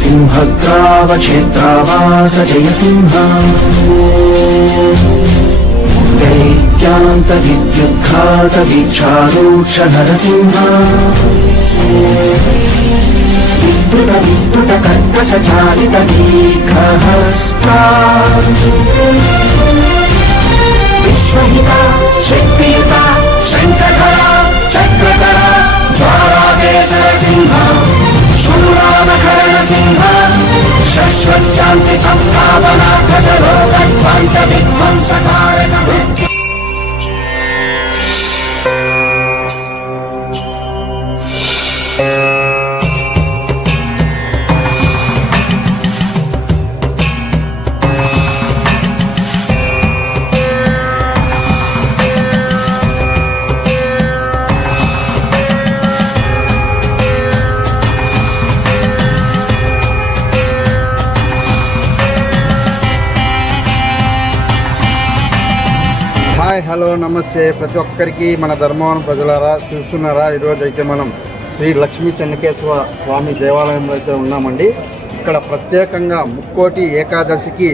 सिंहग्रावक्षेत्रावास जय सिंह दैत्यान्त विद्युद्घात वीक्षारूक्ष नरसिंह विस्फुट विस्फुट कर्कश चालित दीर्घहस्ता विश्वहिता शक्तियुता शङ्खधरा चक्रधरा ज्वालाकेसर सिंह शूरानकरण सिंह शाश्वत शांति संस्थापनार्थक लोकध्वंस विध्वंसकारक హలో నమస్తే ప్రతి ఒక్కరికి మన ధర్మవరం ప్రజలారా చూస్తున్నారా. ఈరోజు అయితే మనం శ్రీ లక్ష్మీ చెన్నకేశవ స్వామి దేవాలయంలో అయితే ఉన్నామండి. ఇక్కడ ప్రత్యేకంగా ముక్కోటి ఏకాదశికి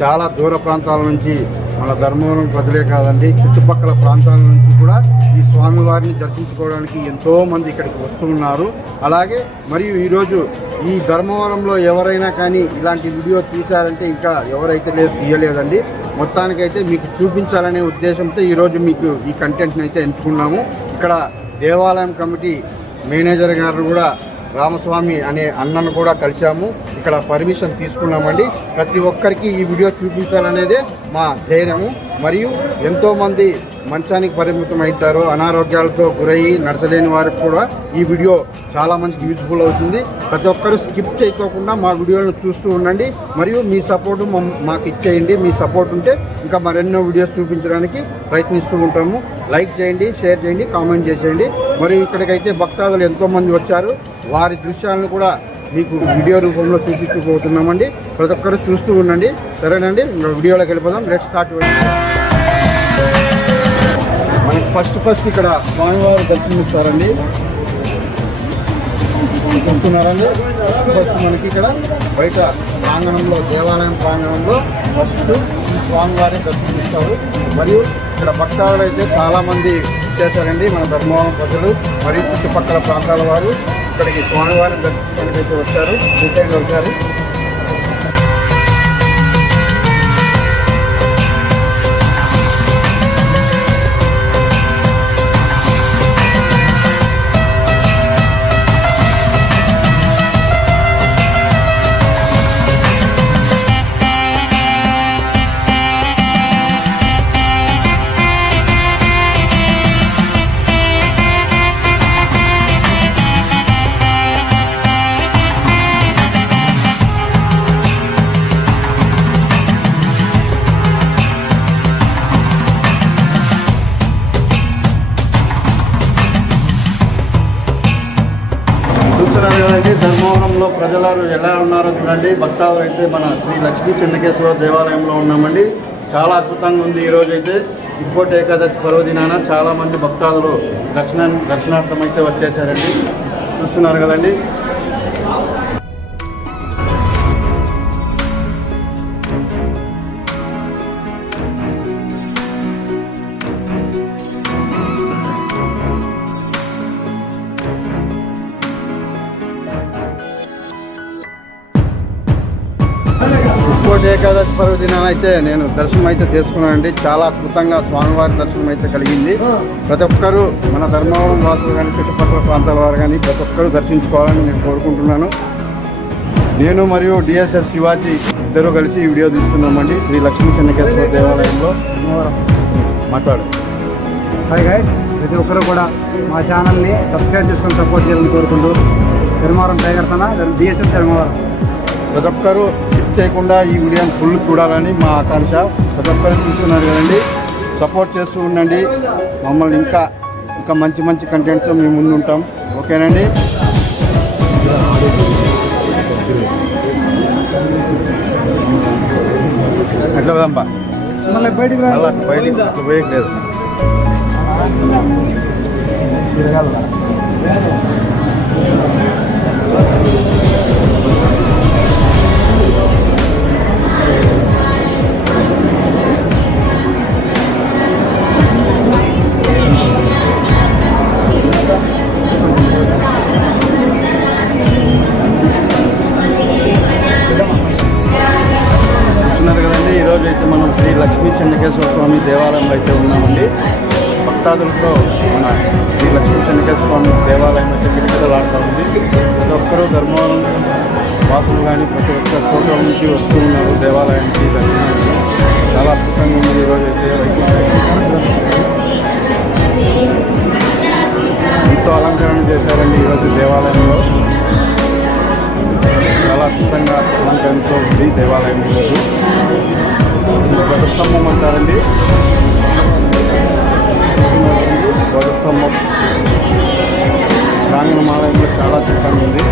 చాలా దూర ప్రాంతాల నుంచి మన ధర్మవరం ప్రజలే కాదండి చుట్టుపక్కల ప్రాంతాల నుంచి కూడా ఈ స్వామివారిని దర్శించుకోవడానికి ఎంతోమంది ఇక్కడికి వస్తూ ఉన్నారు. అలాగే మరియు ఈరోజు ఈ ధర్మవరంలో ఎవరైనా కానీ ఇలాంటి వీడియో తీశారంటే ఇంకా ఎవరైతే లేదు తీయలేదండి. మొత్తానికైతే మీకు చూపించాలనే ఉద్దేశంతో ఈరోజు మీకు ఈ కంటెంట్ని అయితే ఎంచుకున్నాము. ఇక్కడ దేవాలయం కమిటీ మేనేజర్ గారు కూడా రామస్వామి అనే అన్నను కూడా కలిశాము. ఇక్కడ పర్మిషన్ తీసుకున్నామండి. ప్రతి ఒక్కరికి ఈ వీడియో చూపించాలనేదే మా ధైర్యము. మరియు ఎంతోమంది మంచానికి పరిమితం అవుతారు, అనారోగ్యాలతో గురయ్యి నడచలేని వారికి కూడా ఈ వీడియో చాలా మందికి యూజ్ఫుల్ అవుతుంది. ప్రతి ఒక్కరు స్కిప్ చేయకోకుండా మా వీడియోలను చూస్తూ ఉండండి. మరియు మీ సపోర్టు మాకు ఇచ్చేయండి. మీ సపోర్ట్ ఉంటే ఇంకా మరెన్నో వీడియోస్ చూపించడానికి ప్రయత్నిస్తూ ఉంటాము. లైక్ చేయండి, షేర్ చేయండి, కామెంట్ చేసేయండి. మరియు ఇక్కడికైతే భక్తాదులు ఎంతోమంది వచ్చారు. వారి దృశ్యాలను కూడా మీకు వీడియో రూపంలో చూపించబోతున్నామండి. ప్రతి ఒక్కరు చూస్తూ ఉండండి. సరేనండి, వీడియోలోకి వెళ్ళిపోదాం. Let's start. మనకి ఫస్ట్ ఇక్కడ స్వామివారు దర్శనమిస్తారండి. చూస్తున్నారండి. ఫస్ట్ మనకి ఇక్కడ బయట ప్రాంగణంలో దేవాలయం ప్రాంగణంలో ఫస్ట్ స్వామివారి దర్శనమిస్తారు. మరియు ఇక్కడ భక్తాదులు అయితే చాలామంది చేశారండి. మన ధర్మవరం ప్రజలు మరియు చుట్టుపక్కల ప్రాంతాల వారు ఇక్కడికి స్వామివారిని దర్శించడానికి అయితే వచ్చారు. రీసెంట్గా వచ్చారు. చూస్తున్నారు కదండి ధర్మవరంలో ప్రజలు ఎలా ఉన్నారో చూడండి. భక్తాదులు అయితే మన శ్రీ లక్ష్మీ చెన్నకేశ్వర దేవాలయంలో ఉన్నామండి. చాలా అద్భుతంగా ఉంది. ఈరోజు అయితే ముక్కోటి ఏకాదశి పర్వదినాన చాలామంది భక్తాదులు దర్శనార్థం అయితే వచ్చేసారండి. చూస్తున్నారు కదండి. ముక్కోటి ఏకాదశి పర్వదినాన అయితే నేను దర్శనం అయితే చేసుకున్నానండి. చాలా అద్భుతంగా స్వామివారి దర్శనం అయితే కలిగింది. ప్రతి ఒక్కరూ మన ధర్మవరం వాసులు కానీ చుట్టుపక్కల ప్రాంతాల వారు కానీ ప్రతి ఒక్కరూ దర్శించుకోవాలని నేను కోరుకుంటున్నాను. నేను మరియు డిఎస్ఎస్ శివాజీ ఇద్దరు కలిసి ఈ వీడియో తీసుకున్నామండి శ్రీ లక్ష్మీ చెన్నకేశ్వర దేవాలయంలో. మాట్లాడు. హాయ్ గైస్, ప్రతి ఒక్కరు కూడా మా ఛానల్ని సబ్స్క్రైబ్ చేసుకొని సపోర్ట్ చేయాలని కోరుకుంటూ ధర్మవరం టైగర్స్ అన్న డిఎస్ఎస్ ధర్మవరం ప్రతి ఒక్కరూ స్కిప్ చేయకుండా ఈ వీడియోని ఫుల్ చూడాలని మా ఆకాంక్ష. ప్రతి ఒక్కరు చూస్తున్నారు కదండి. సపోర్ట్ చేస్తూ ఉండండి. మమ్మల్ని ఇంకా మంచి మంచి కంటెంట్తో మేము ముందు ఉంటాం. ఓకేనండి. ఎట్లా కదంపా బయటికి పోయేది లేదు. శ్రీ లక్ష్మీ చెన్నకేశ్వర స్వామి దేవాలయంలో అయితే ఉన్నామండి. భక్తాదులతో మన శ్రీ లక్ష్మీ చెన్నకేశ్వర స్వామి దేవాలయం అయితే గిరిగిరలాడుతూ ఉంది. ప్రతి ఒక్కరూ ధర్మవరం వాసులు కానీ ప్రతి ఒక్క చోట్ల నుంచి వస్తూ ఉన్నారు దేవాలయానికి దర్శనానికి. చాలా అద్భుతంగా ఉంది ఈరోజు అయితే. ఎంతో అలంకరణ చేశారండి ఈరోజు దేవాలయంలో. చాలా అద్భుతంగా అలంకరణతో ఉంది దేవాలయం ఈరోజు. ధ్వజస్తంభం అంటారండి, ధ్వజస్తంభం ప్రాంగణమాలయంలో చాలా అద్భుతంగా ఉంది.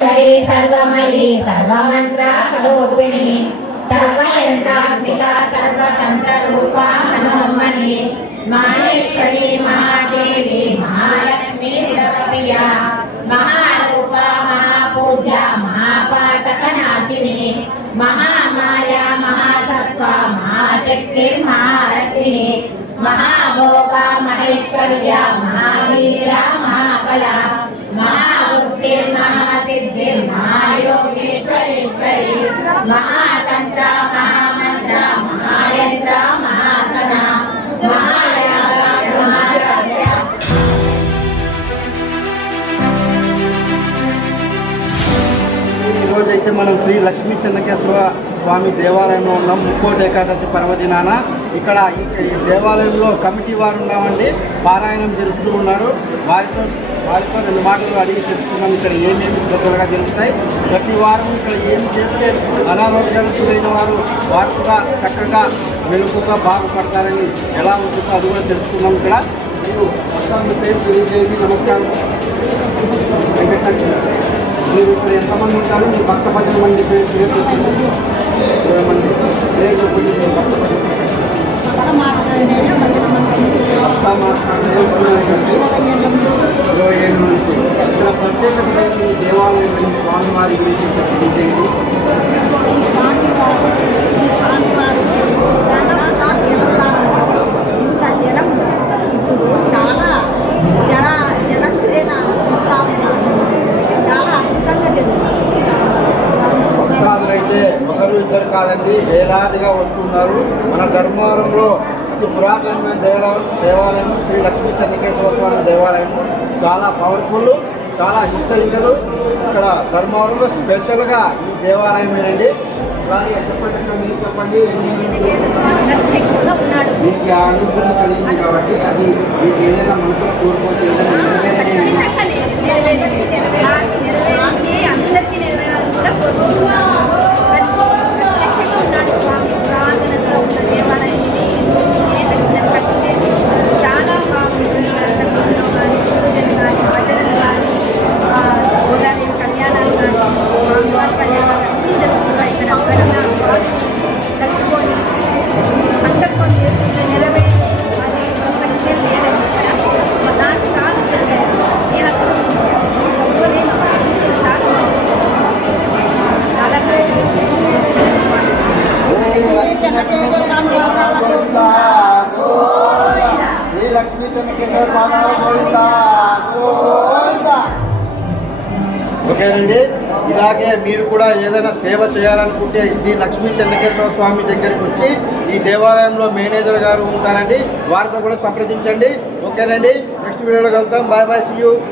सर्वमयी सर्वमन्त्रस्वरूपिणी सर्वयन्त्रात्मिका सर्वतन्त्ररूपा मनोन्मनी माहेश्वरी महादेवी महालक्ष्मी प्रिया महारूपा महापूज्या महापातकनाशिनी महामाया महासत्त्वा महाशक्ति महारथिनी महाभोगा महेश्वर्या महावीर्या महाकला महाबुद्धिर्महासिद्धि महायोगेश्वरीश्वरी महातंत्र महामंत्र महायंत्र महासन महायाग महारथ्य ఈరోజైతే మనం శ్రీ లక్ష్మీ చెన్నకేశ్వర స్వామి దేవాలయంలో ఉన్నాం. ముక్కోటి ఏకాదశి పర్వదినాన ఇక్కడ ఈ దేవాలయంలో కమిటీ వారు ఉన్నామండి. పారాయణం జరుపుతూ ఉన్నారు. వారితో 2 మాటలు అడిగి తెలుసుకున్నాం. ఇక్కడ ఏమేమి శ్రద్ధలుగా జరుగుతాయి, ప్రతి వారం ఇక్కడ ఏం చేస్తే అనారోగ్యాలకు గురైన వారు కూడా చక్కగా వెలుగుగా బాగుపడతారని ఎలా ఉంటుందో అది కూడా తెలుసుకున్నాం. ఇక్కడ మీరు మొత్తం పేరు తెలియజేయండి. నమస్కారం. మీరు ఇక్కడ ఎంతమంది ఉంటారు? మీ భక్త 10 మంది పేరు 20 మంది పేరు చెప్పండి. మీ భక్త 10 27 నుంచి ఇక్కడ ప్రత్యేకత దేవాలయం స్వామివారి గురించి తెలియజేయండి. భక్తాదులైతే ఒకరు ఇద్దరు కాదండి, వేలాదిగా వస్తున్నారు. మన ధర్మవరంలో అతి పురాతనమైన దేవాలయం శ్రీ లక్ష్మీ చెన్నకేశ్వర స్వామి దేవాలయం. చాలా పవర్ఫుల్, చాలా హిస్టారికల్. ఇక్కడ ధర్మవరంలో స్పెషల్గా ఈ దేవాలయమేనండి. అలాగే చెప్పండి, మీరు చెప్పండి. మీకు ఆ అనుభూతి కలిగింది కాబట్టి అది మీకు ఏదైనా మనసులో కోరుకుంటే చాలా బాగుంటుంది. కానీ పూజలు కానీ భజనలు కానీ కళ్యాణాలు కానీ స్వామివారి కళ్యాణాలు అన్నీ జరుగుతున్నాయి. ఇక్కడ ఎవరైనా స్వామి తలుచుకొని సంకల్పం చేసుకుంటే నెరవేరు అనే ప్రసక్తే లేదని ఇక్కడ దానికి కాదు నేను అసలు చదువులేను. చాలా లక్ష్మీ చెన్నకేశ్వర ఓకేనండి. ఇలాగే మీరు కూడా ఏదైనా సేవ చేయాలనుకుంటే శ్రీ లక్ష్మీ చెన్నకేశ్వర స్వామి దగ్గరికి వచ్చి ఈ దేవాలయంలో మేనేజర్ గారు ఉంటారండి, వారితో కూడా సంప్రదించండి. ఓకేనండి. నెక్స్ట్ వీడియోలో కలుద్దాం. Bye bye, see you.